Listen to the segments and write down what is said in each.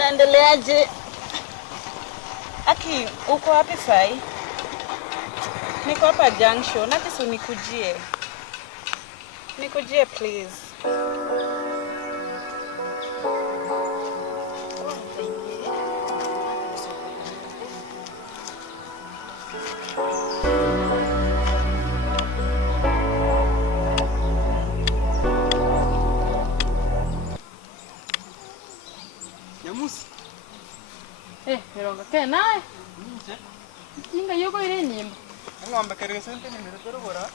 Naendeleaje? Aki, uko wapi sai? Niko hapa junction. Nati si unikujie. Nikujie please. Nyamusi. Mirongo kenae. Inga yoko ire nyimbo. Ngombe kerege sente ni miretoro bora.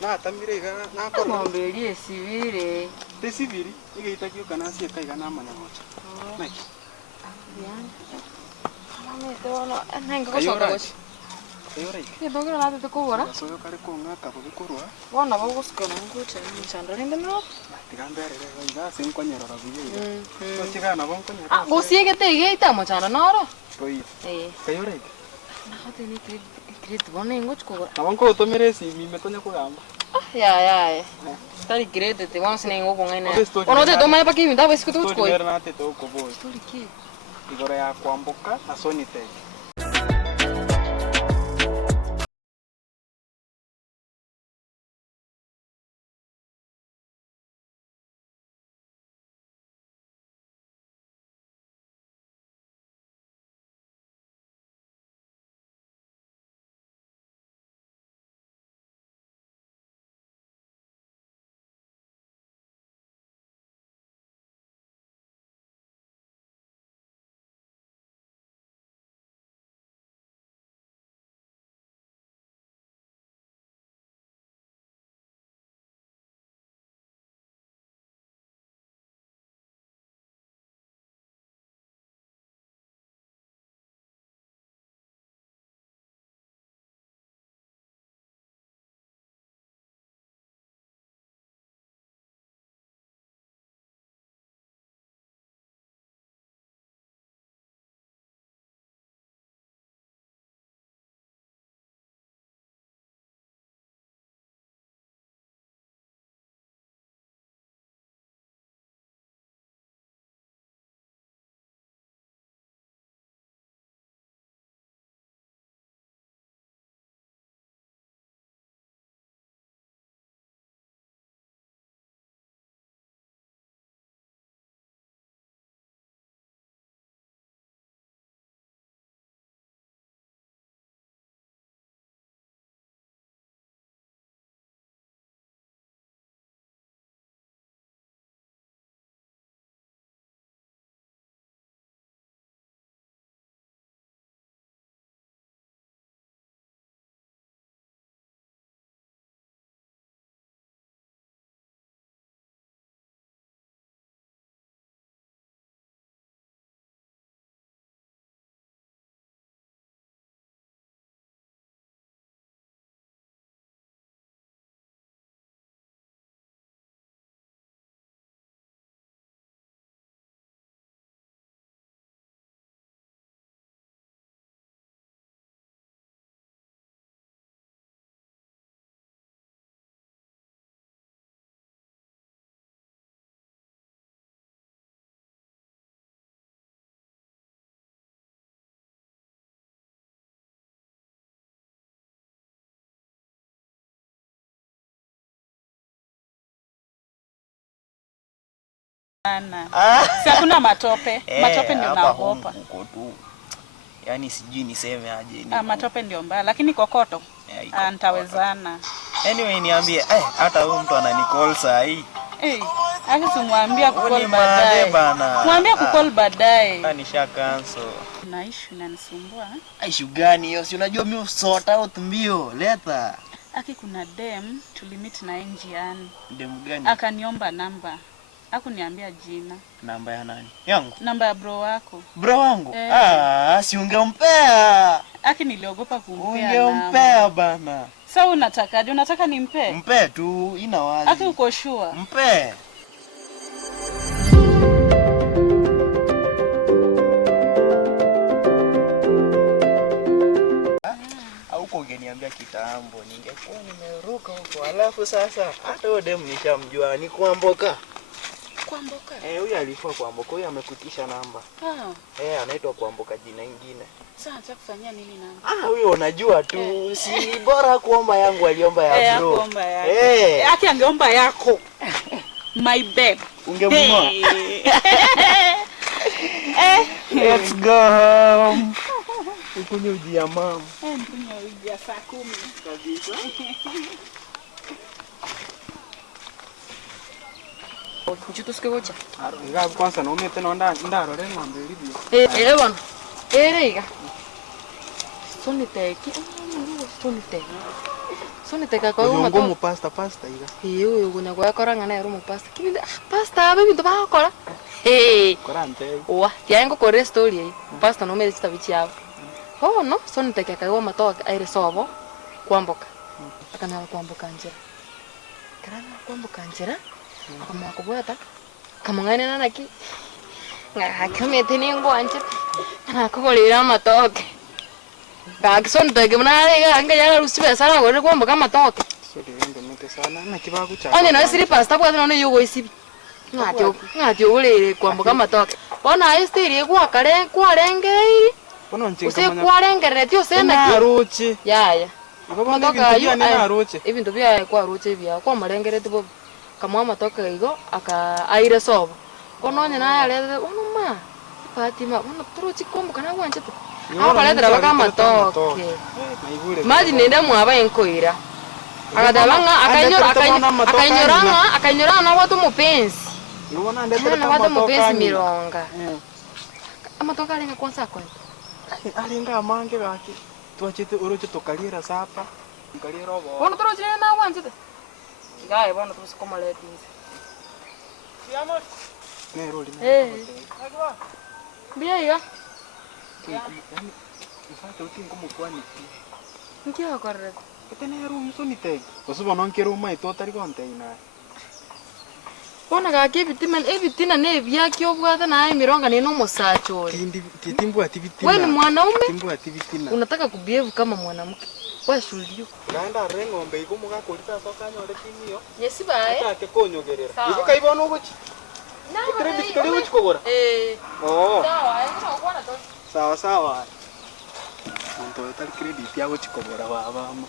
Na tamire ga na ko Ngombe iri esibire. Te sibiri igeitagio kana cie kaiga na manyamocha. Naki. Bien. Mama tono nenga gosoka gochi. Eyore. Ke dogira nate to kubora. Soyo kare ko ngaka bukurwa. Wana bagusikana nguche nchandra ninde no. Tigambere ga sin konyero rabiye. To chigana bon konyero. Ah, gosiege te geita mochana noro. Toi. Kayore. Na hote ni krit bone ngoch kubora. Nabon ko tomere si mi metonya ko gamba. Ya. Tari grede te vamos nem ngo ngene. Ono te toma pa kimi ndaba isikutu Ko koi. na te to ko boy. Story ki. Igora ya kwamboka na sonite. Si hakuna matope. Matope ndio naogopa. Huko tu. Yaani sijui niseme aje ni. Matope ndio mbaya lakini kokoto nitawezana. Anyway niambie hata huyu mtu ananicall saa hii. Akisumwambia kukol baadaye. Mwambie kukol baadaye. Nisha cancel. Na issue inanisumbua. Issue gani hiyo? Si unajua mimi sort out mbio. Leta. Aki kuna dem tulimit na njiani. Dem gani? Akaniomba namba. Hakuniambia jina. Namba ya nani? Yangu? Namba ya bro wako. Bro wangu? Si ungempea. Aki niliogopa kumpea. Ungempea bana. Sasa unatakaje? Unataka nimpe? Mpe tu, ina wazi. Aki uko sure? Mpe. Huko ungeniambia kitambo, ningekuwa nimeruka huko. Alafu sasa hata wewe dem nishamjua ni kuamboka. Kwamboka. Huyu alikuwa Kwamboka, huyu amekutisha namba. Anaitwa Kwamboka jina ingine. Sasa nataka kufanyia nini namba? Huyo unajua tu, si bora kuomba yangu aliomba ya bro. Kuomba yako. Yake angeomba yako. My babe. Ungemngoa. Let's go home. Ukunywe uji ya mama. Nikunywe uji ya saa 10 kabisa. Nchutu sikewocha. Ngapi kwanza na umete no ndarore ng'ombe ilivyo. Bwana. Reiga. Soniteki. Soniteka kwa Ngo mato. mu pasta iga. Uyu gunya gwa koranga na rumu pasta. Kibinde pasta abe bintu bakora. Korante. Wa, tiango kore story hii. Pasta no me sta bichiao. No, soniteka kwa mato aire sobo Kwamboka. Akana Kwamboka njira. Kana Kwamboka njira. Kama kubwata. Kama ngane nanaki. Ngakamete ni ngwanje. Nakubolera matoke. Soniteke mnarega ngaya rusibe sana gore Kwamboka matoke. Ndo mete sana na kibagu cha. Onye no siri pasta bwa no yugo isibi. Ngatyo ulere Kwamboka matoke. Ona estiri kwa kare kwa rengeiri. Bono nchinga Use kwa rengere tio senda ki. Aruchi. Ya. Matoka ayo ni aruchi. Ibintu bya kwa aruchi bya kwa marengere tibo. Kama matoka igo aka aire sobo. Kono onye na yale onuma. Fatima, ono turuchi Kwamboka na wanje tu. Abaletera baka matoke. Imagine nende mwaba enkoira. Akadabanga akanyora na watu mupenzi. Unaona ndetera Na watu mupenzi mironga. Amatoka alenga kwanza kwenda. Alinga mange gaki. Twachite uruchi tukalira sapa. Tukalira obo. Bono turuchi na wanje tu. Gae bono tusikoma letis. Siamo. Ne roli. Bia iga. Mfate utingo mukwani. Nkia korre. Ketene room sonite. Kosubo nonkero mai totari konteina. Bona gaki bitina ne bia kyo bwata na mironga ni no musacho. Timbu ativitina. Wewe ni mwanaume? Timbu ativitina. Unataka kubehave kama mwanamke. Wewe shulio. Naenda reng'ombe ikumuga kulita soka nyore kinyo. Yesi bae. Atake konyogerera. Iko kaibona ubuchi. Credit kali ubuchi kogora. Sawa, ino kwana to. Sawa. Muntu tali credit ya ubuchi kogora babamo.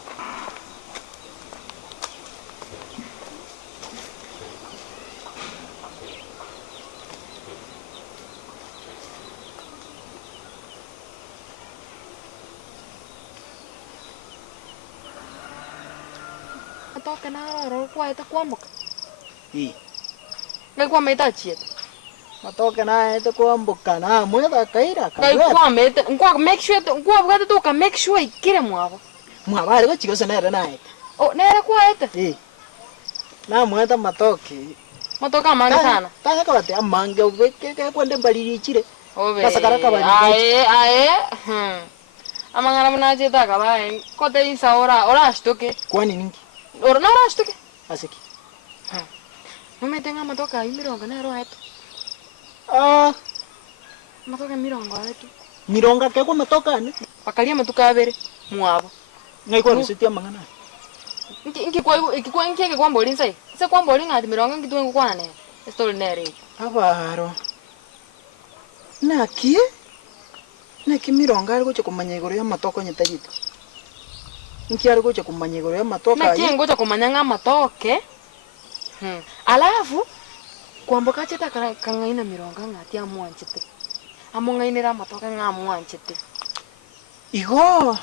Toka na ro kwa ita Kwamboka. Ngai kwa meta chiet. Matoke na ita Kwamboka na mweda kaira ka. Ngai kwa meta, kwa make sure kwa bwata to ka make sure ikire mwabo. Mwabari go chigosa na na ita. Nere kwa ita. Na mweda matoke. Matoka manga sana. Tanga ka bate amange ubeke ka kwende baliri chire. Obe. Kasakara ka baliri. Amangara mnaje ta ka bae. Kote isa ora ashtoke. Kwani ningi? Ora na ashtoke. Asiki. No me tenga matoka imironga na ro eto. Matoka mironga eto. Mironga ke kwa matoka ni. Pakalia matuka abere mwabo. Ngai kwa rusitia mangana. Iki kwa mboli nsai. Se kwa mboli ngati mironga ngitu ngo kwana ne. Story nere. Abaro. Naki mironga ari goche kumanya igoro ya matoka nyetagito. Nki ari goche kumanya igoro ya matoka. Naki ngocha kumanya nga matoke. Alafu Kwamboka cheta kangaina mironga ngati amwanchete. Amongainira matoka nga amwanchete. Igo.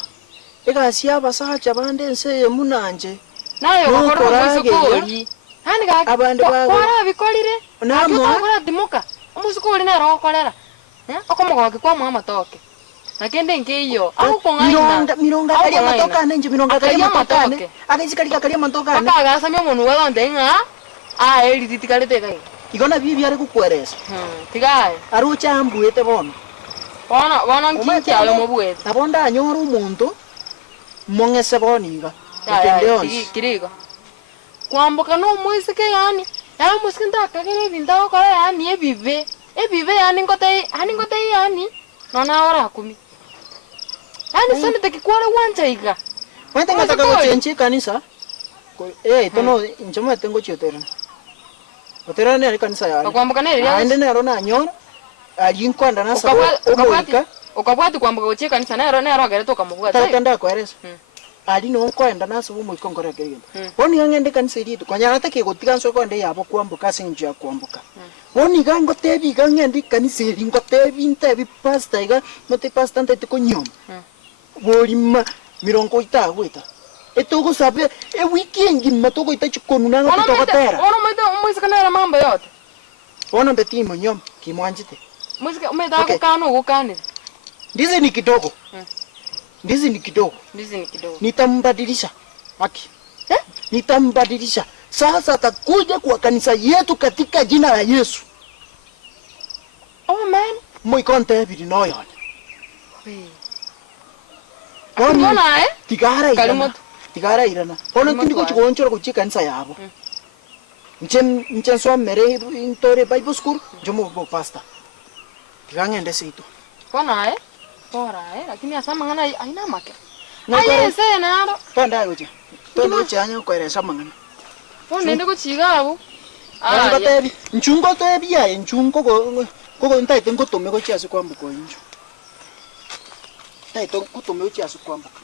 Egasia basacha bande nse munanje. Nayo bakora musukuri. Hani ga abande bawe. Kwara bikolire. Namo. Akora dimuka. Umusukuri na ro kolera. Okomoga kwa matoke. Nakende ngiyo. Aho kongaina. Mironga kali matoka nje mironga kali matoka ne. Akazikalika kali matoka ne. Paka samyo munu wa ndenga. Eri titikalete kai. Igona bibi ari kukweresa. Tigaye. Arucha ambuete bono. Wana nkinki alo mobwete. Abonda anyora umuntu mongese boniga. Kirigo. Kwamboka no mwisi ke yani. Ya musiki ndakagere binda okora yani ebibe. Ebibe yani ngote yani. Nona ora 10. Yani sone tekikwara wanja iga. Wente ngataka kuchenchi kanisa. Tono njoma tengo chiotera. Otera ne kanisa ya. Kwambuka ne ria. Aende ne rona nyora. Ali nkwanda na sabo. Ukabwati kwambuka uche kanisa ne rona gere to kamubwata. Tanda ko eres. Ali no kwenda na sabo mu ikongora kegenda. Boni ngende kanisa iritu. Kwanya atake gotiga nso konde yabo kwambuka sinju ya kwambuka. Boni gango tebi gangende kanisa iringo tebi ntebi pastor iga mote pastor ntete konyom. Boli ma mirongo itagweta. Etoko sabe weekend matoko itachikonu nanga kutokotera. Ono mwizika na mambo yote. Ono mbetimo nyom kimwanjite. Mwizika umeda kukano ukane. Ndizi ni kidogo. Ndizi ni kidogo. Nitambadilisha. Haki. Nitambadilisha. Sasa atakuja kwa kanisa yetu katika jina la Yesu. Oh man. Moikonte bidi noyon. Mbona Tigara irana. Ono tindiko chikonchora kuchika kanisa yabo. Nchen swa mere intore Bible school jomo bo pastor. Tigangende situ. Mbona lakini asa mangana aina make. Aye se naro. Tanda yoje. Tondo chanya kwere samangana. Nende kuchiga abo. Tebi. Nchungo tebi ya nchungo ko ntai tengo tome ko chiasu kwambuko injo. Tai to kutome chiasu kwambuka.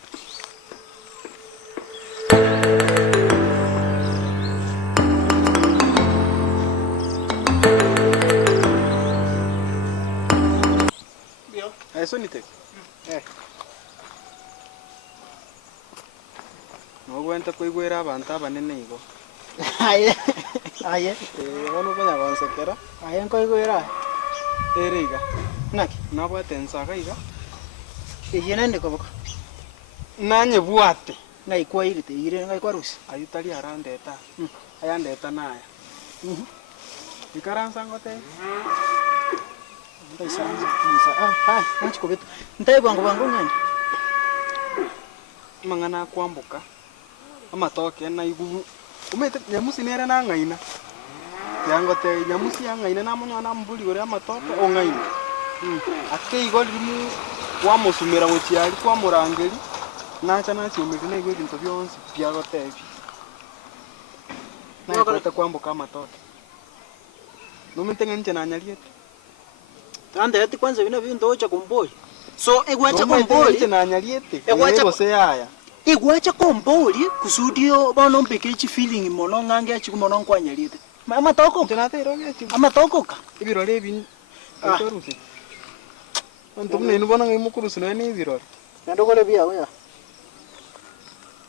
Eso ni te. No cuenta kuigwera abantu abanene igo. Aye. Wono banya konsekera. Aye nkoigwera. Eriga. Naki. Nabwate nsaka iga. Yene ndiko. Nanye bwate. Ngai kwa irite ire ngai kwa rusi. Ayutari arandeta. Ayandeta naya. Ikaransa ngote. Nachiko betu. Ntai bango ngani. Mangana kwambuka. Amatoke na igu. Umete nyamusi nere na ngaina. Yangote nyamusi ya ngaina na munyo na mbuli gore amatoke o ngaina. Ake igoli mu wamusumira gochiari kwa murangeri. Nacha na chumiri na igu bintu byonse byagotebi. Na kwata kwambuka amatoke. Numentenga nje na nyaliete. Tanda ati kwanza bino bintu ocha kumboli. So egwacha kumboli nje na nyaliete. Egwacha se haya. Egwacha kumboli kusudio bono mpeke chi feeling mono ngange achi kumono kwa nyaliete. Mama toko. Tenatero ngechi. Ama toko ka. Ibirole bin. Torusi. Antumne inubona ngimukurusu na ni ibirole. Ndokole bia oya.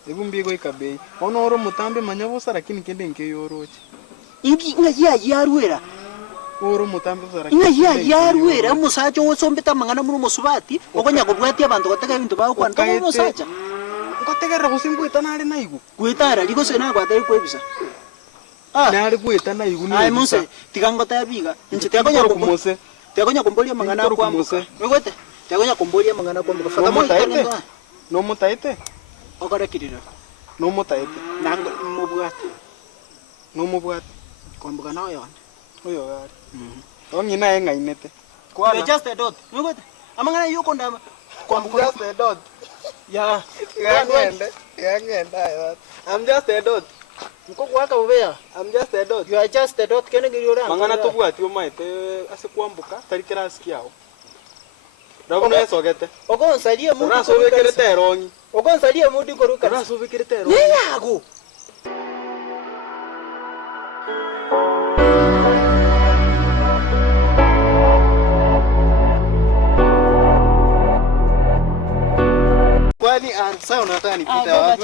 Ebumbi ikabe. Ono oro mutambe manyabusa lakini kende nke yoroche. Ingi ngaji yarwera. Oro mutambe busa lakini. Ngaji yarwera musacho wosombeta mangana muri musubati okonya kubwati abantu goteka ibintu bawo kwanta musacha. Ngotegera gusimbuita nari na igu. Gwitara liko sena kwatari kwebisa. Nari gwita na igu ni. Ai muse tikangote abiga. Nchite yakonya kumuse. Tiakonya kumbolia mangana kwa muse. Wegote. Tiakonya kumbolia mangana kwa muse. Fata mutaite. No mutaite. Okara kirira. No mutaite. Nang mubwati. No mubwati. Kwambuka nayo yon. Oyo gari. Ongi na enga inete. Kwa just a dot. Wegote. Amangana yuko ndama. Kwambuka just a dot. Ya. Yangenda yo. I'm just a dot. Mkoko waka ubea. I'm just a dot. You are just a dot. Kene ngirira. Mangana tubwati omaite ase kwambuka tarikira sikiao. Ndabona esogete. Ogonsalie mu. Urasobekerete erongi. Ogonsalie mu dikoruka. Urasobekerete erongi. Yago. Kwani ansa unataka nipite wapi?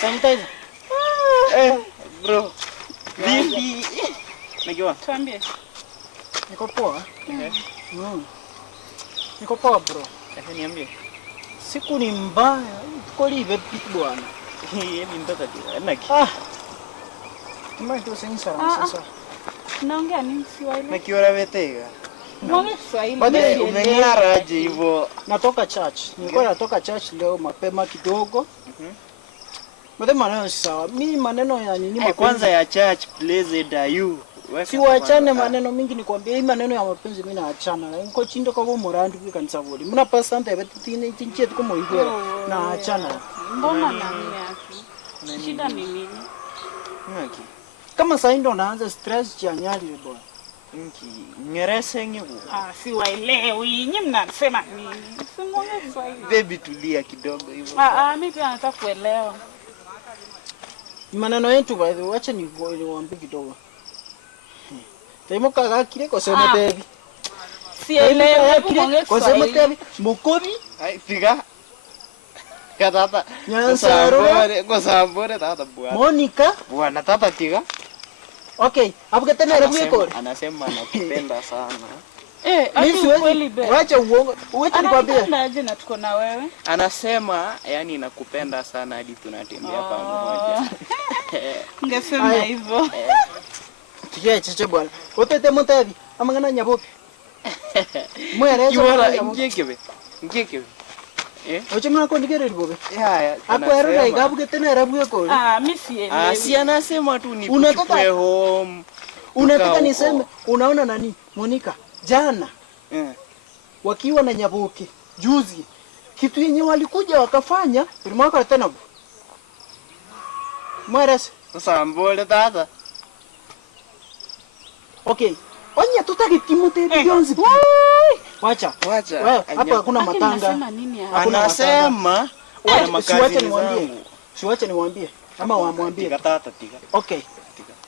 Sanitizer. Bro. Vipi? Najua. Tuambie. Niko poa. Niko poa bro. Niambie. Siku ni mbaya. Tuko live pitu bwana. Yeye ni mtoto tu. Anaki. Tumaito sasa sasa. Naongea nini Swahili? Nakiora betega. Naongea Swahili. Bade umeng'ara aje hivyo? Natoka church. Nilikuwa natoka church leo mapema kidogo. Bade maneno sawa. Mimi maneno ya nini Kwanza ya church blessed are you. Si waachane maneno mingi nikwambia hii maneno ya mapenzi mimi naachana. Niko chindo kwa morandu kwa kanisa bodi. Mna pasante betini tinchie tuko moigwera. Naachana. Mbona na mimi yake? Shida ni nini? Ngaki. kama sasa ndo naanza stress cha nyali bwana. Ngerese ngibu. Si waelewi. Nyinyi mnasema nini? Simuongee Kiswahili. Baby tulia kidogo hivyo. Mimi pia nataka kuelewa. Maneno yetu by the way, acha niwaambie kidogo. Taimo kaga kile kwa sema baby. Sielewi kuongea kwa sema Kiswahili. baby. Mokobi? Ai piga. Tata. Nyansaro. Kwa sambore tata bwana. Monica. Bwana tata tiga. Okay, hapo tena hebu yako. Anasema anakupenda sana. Kweli be. Wacha uongo. Wacha nikwambie. Anapenda aje na tuko na wewe? Anasema yani nakupenda sana hadi tunatembea pamoja. Ungesema hivyo. Tikia cheche bwana. Utete mtabi amangana nyabopi. Mwere Ngekebe. Oche mna kondigere libobe. Ya. Akwero na igabu ketena rabu yako. Mimi sielewi. Si anasema tu ni kuchukue home. Unataka niseme unaona nani? Monica jana wakiwa na Nyaboke juzi kitu yenye walikuja wakafanya primwaka tena. Mwaras sasa mbole tata. Okay. Onya tutaki Timothy Beyonce. Wacha. Hapa hakuna matanga. Anasema Siwache niwaambie. Ama waamwambie. Tata tiga. Okay.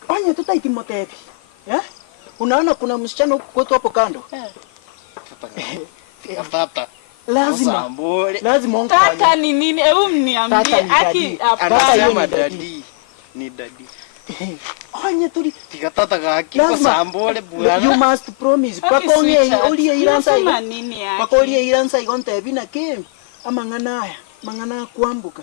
Onya tutaki Timothy. Unaona kuna msichana huko kwetu hapo kando. Tata. Lazima ongea. Tata ni nini? Hebu mniambie. Anasema dadi. Ni dadi. Onya tuli tiga tata gaki kwa sambole bwana. You must promise. Pako ulie iransa. Pako ulie iransa igonte bina kim. Mangana kuambuka.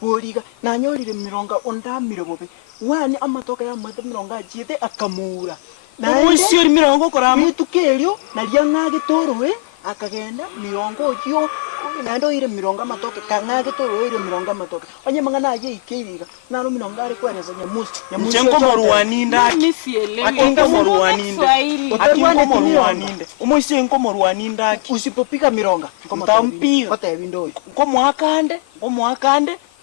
Boliga na nyorire mironga ondamire bobe. Wani amatoka ya mwete mironga ajiete akamura. Umusiri mirongo koramo. Bitu kelyo na lyangage torwe akagenda mirongo yo nando ire mironga matoke kangage torwe ire mironga matoke. Onye mangana aje ikiriga naro mironga ari kwaneza nyamusi. Mchengo moruaninda. Mimi sielewi. Akingo moruaninde. Umusiri ngo moruaninda. Usipopika mironga ntampiga. Pata ya window. Ngo mwakande.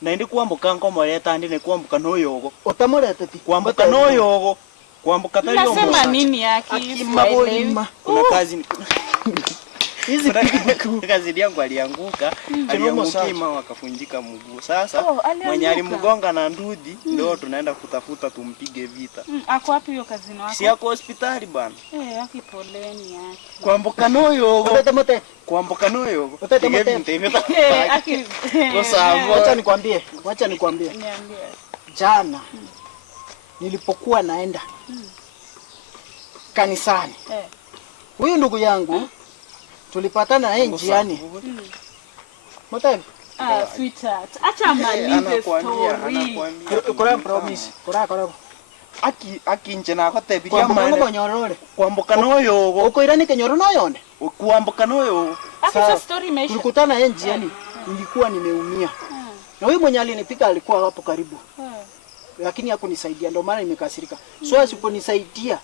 Naende kuambuka ngomoreta ndi ne kuambuka noyogo. Otamoreta ti. Kuambuka noyogo. Kuambuka tali yomo. Nasema nini yake? Akimabolima. Kuna kazi hizi kazi yangu alianguka aliangukima wakafunjika mguu. Sasa mwenye alimgonga na ndudi ndio tunaenda kutafuta tumpige vita. Ako wapi hiyo kazini wako? Si yako hospitali bwana. Yaki poleni yake. Kuambuka noyogo. Mote. Kuambuka noyogo. Aki. Wacha nikwambie. Niambie. Jana nilipokuwa naenda kanisani. Huyu ndugu yangu tulipatana naye njiani. Mote. Sweetheart. Acha malize story. Kora promise. Kora. Aki nje na kotebiria mane. Kuambuka noyogo. Uko irani kenyoro noyone. Kuambuka noyogo. Sasa story imeisha. Tulikutana naye njiani. Nilikuwa nimeumia. Na huyu mwenye alinipika alikuwa hapo karibu. Lakini hakunisaidia ndio maana nimekasirika. So asiponisaidia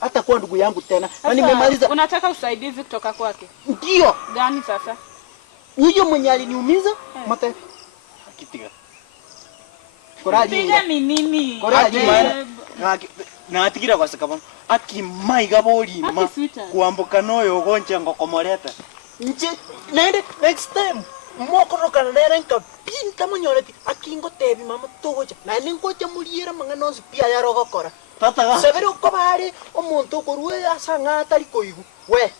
hata kwa ndugu yangu tena. Na nimemaliza. Unataka usaidizi kutoka kwake? Ndio. Gani sasa? Huyo mwenye aliniumiza mate. Akitiga. Korali. Piga ni nini? Korali. Na atigira kwa sakabana. Akimaiga bolima. Kuambuka noyo gonche ngokomoreta. Nje nende next time. Mokoroka nere nka pinta monyoreti akingo tebi mama toja. Na ningoje muliera mangano pia yarogokora. Tata. Sabero ko bari omuntu ko ruwe asanga atari koigu. We